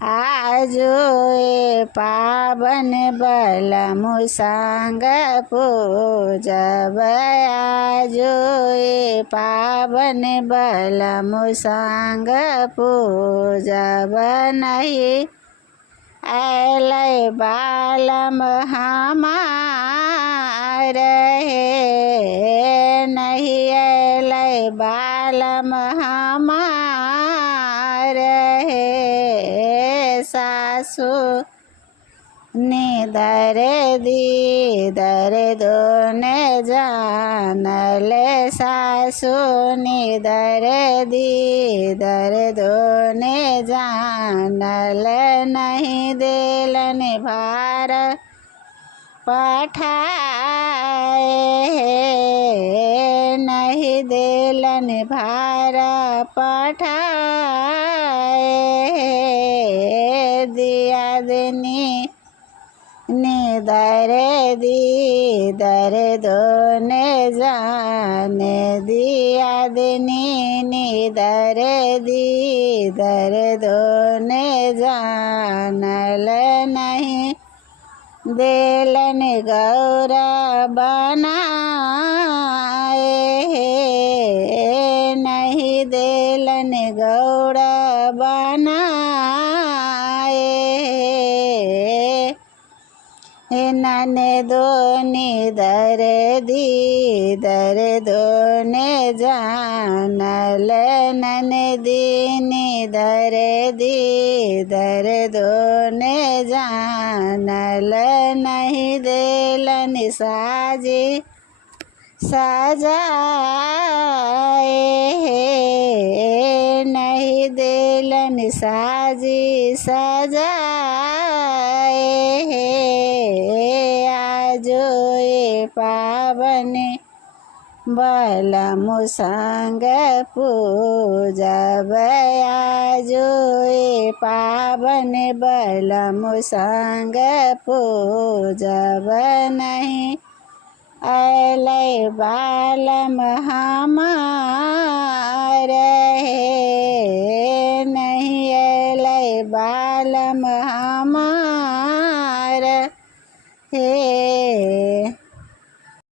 आजो ए पावन बलमु संग पूजब आजो ए पावन बलमु संग पूजब नहीं अलै बालम हमार हे नहीं अलै बालम हमार हे सासु निदर दीदर दोने जानल सासु निदर दीदर दोने जानल नहीं देलन भार पठाए नहीं देलन भार पठाए दिया देनी निदर दीदर दोने जाने दिया देनी निदर दीदर दोने जानल नहीं देलन गौरा बनाए नहीं देलन गौरा बनाए नने दोनी दर दीदर दोने जानल नने दीनी दर दीदर दोने जानल नहीं देलन साजी सजाए नहीं देलन साजी सजाए आजो ए पावन बलमु संग पूजब आजो ए पावन बलमु संग पूजब नहीं अलै बालम हमार हे